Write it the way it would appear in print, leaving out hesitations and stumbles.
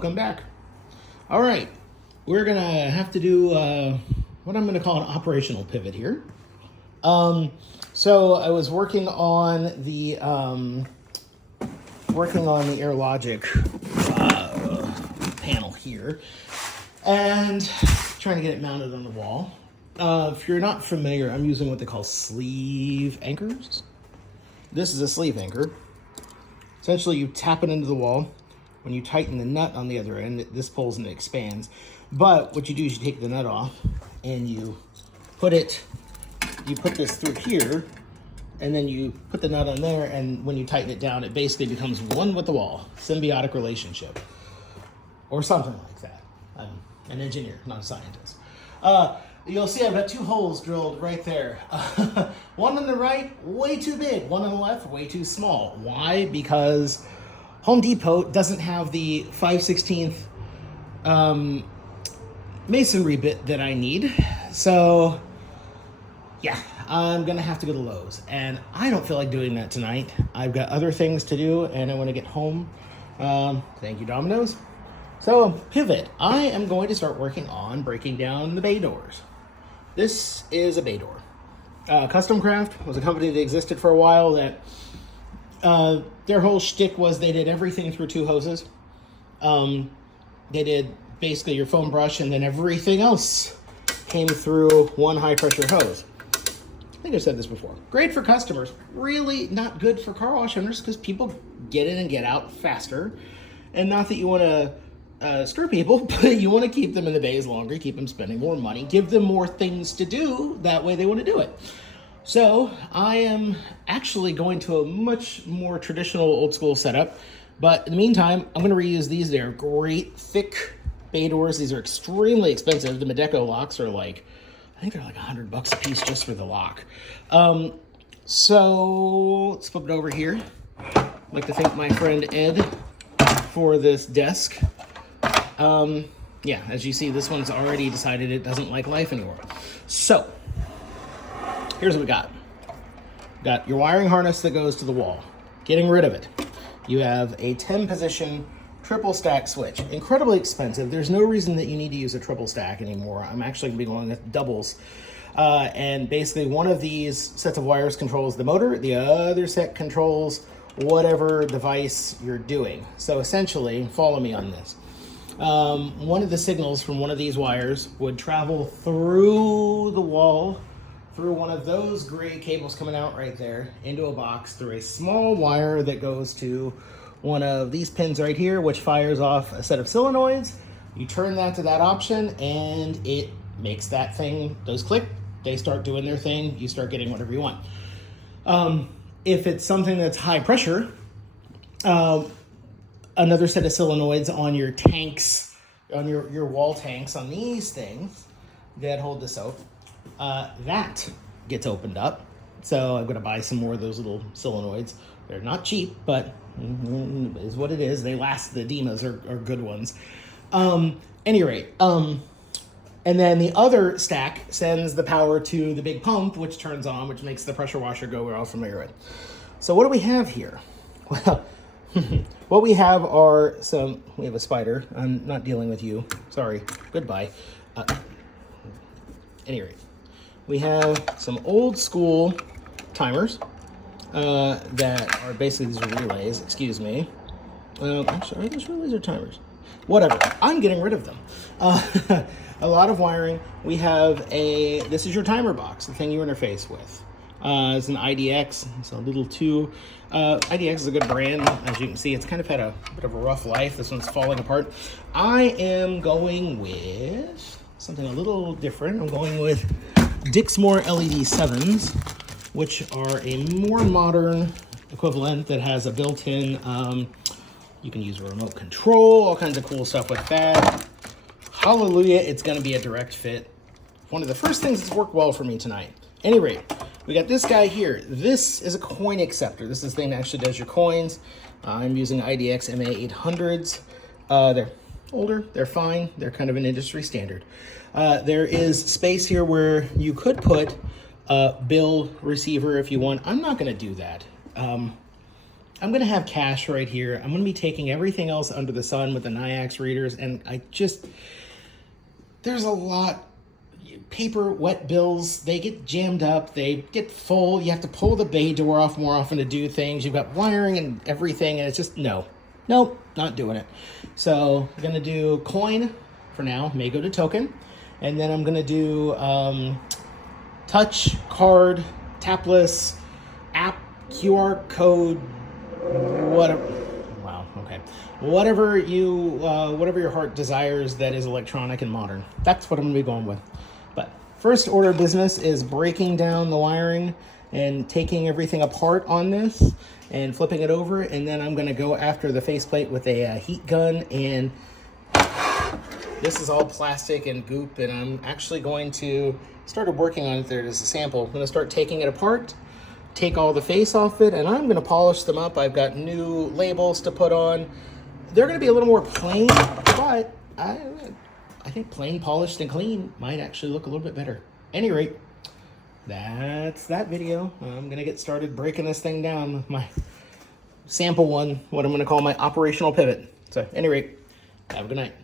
welcome back. All right, we're gonna have to do what I'm gonna call an operational pivot here. So I was working on the AirLogic panel here, and trying to get it mounted on the wall. If you're not familiar, I'm using what they call sleeve anchors. This is a sleeve anchor. Essentially, you tap it into the wall. When you tighten the nut on the other end, this pulls and it expands. But what you do is you take the nut off and you put this through here, and then you put the nut on there, and when you tighten it down, it basically becomes one with the wall. Symbiotic relationship. Or something like that. I'm an engineer, not a scientist. You'll see I've got two holes drilled right there. One on the right, way too big. One on the left, way too small. Why? Because Home Depot doesn't have the 5/16 masonry bit that I need. So, yeah, I'm going to have to go to Lowe's. And I don't feel like doing that tonight. I've got other things to do, and I want to get home. Thank you, Domino's. So, pivot. I am going to start working on breaking down the bay doors. This is a bay door. Custom Craft was a company that existed for a while that their whole shtick was they did everything through two hoses. They did basically your foam brush, and then everything else came through one high pressure hose. I think I've said this before. Great for customers, really not good for car wash owners because people get in and get out faster. And not that you want to screw people, but you want to keep them in the bays longer, keep them spending more money, give them more things to do. That way they want to do it. So I am actually going to a much more traditional old school setup. But in the meantime, I'm going to reuse these. They're great, thick bay doors. These are extremely expensive. The Medeco locks are like, I think they're like $100 a piece just for the lock. So let's flip it over here. I'd like to thank my friend Ed for this desk. Yeah, as you see, this one's already decided it doesn't like life anymore. So here's what we got. Got your wiring harness that goes to the wall. Getting rid of it. You have a 10 position triple stack switch. Incredibly expensive. There's no reason that you need to use a triple stack anymore. I'm actually going to be going with doubles. And basically one of these sets of wires controls the motor. The other set controls whatever device you're doing. So essentially, follow me on this. One of the signals from one of these wires would travel through the wall, through one of those gray cables coming out right there, into a box, through a small wire that goes to one of these pins right here, which fires off a set of solenoids. You turn that to that option, and it makes that thing, those click, they start doing their thing, you start getting whatever you want. If it's something that's high pressure, another set of solenoids on your tanks, on your wall tanks, on these things that hold the soap, that gets opened up. So I'm going to buy some more of those little solenoids. They're not cheap, but is what it is. They last. The Dimas are good ones. Any rate, and then the other stack sends the power to the big pump, which turns on, which makes the pressure washer go. We're all familiar with. So what do we have here? Well, what we have are we have a spider. I'm not dealing with you. Sorry. Goodbye. Any rate, we have some old school timers that are basically these relays. Excuse me. Actually, are those relays or timers? Whatever. I'm getting rid of them. A lot of wiring. We have this is your timer box, the thing you interface with. It's an IDX. It's a little too. IDX is a good brand. As you can see, it's kind of had a bit of a rough life. This one's falling apart. I am going with something a little different. I'm going with Dixmoor LED 7s, which are a more modern equivalent that has a built-in, you can use a remote control, all kinds of cool stuff with that. Hallelujah, it's going to be a direct fit. One of the first things that's worked well for me tonight. Any rate, we got this guy here. This is a coin acceptor. This is the thing that actually does your coins. I'm using IDX MA800s. They're older, they're fine. They're kind of an industry standard. There is space here where you could put a bill receiver if you want. I'm not going to do that. I'm gonna have cache right here. I'm gonna be taking everything else under the sun with the Nayax readers, and there's a lot. Paper wet bills, they get jammed up, they get full. You have to pull the bay door off more often to do things. You've got wiring and everything, and it's just nope, not doing it. So I'm gonna do coin for now, may go to token, and then I'm gonna do touch, card, tapless, app, QR code, whatever. Wow, okay. Whatever your heart desires that is electronic and modern. That's what I'm gonna be going with. But first order of business is breaking down the wiring and taking everything apart on this and flipping it over, and then I'm gonna go after the faceplate with a heat gun. And this is all plastic and goop, and I'm actually going to started working on it there as a sample. I'm gonna start taking it apart, take all the face off it, and I'm gonna polish them up. I've got new labels to put on. They're gonna be a little more plain, but I think plain, polished, and clean might actually look a little bit better. At any rate, that's that video. I'm gonna get started breaking this thing down with my sample one, what I'm gonna call my operational pivot. So at any rate, have a good night.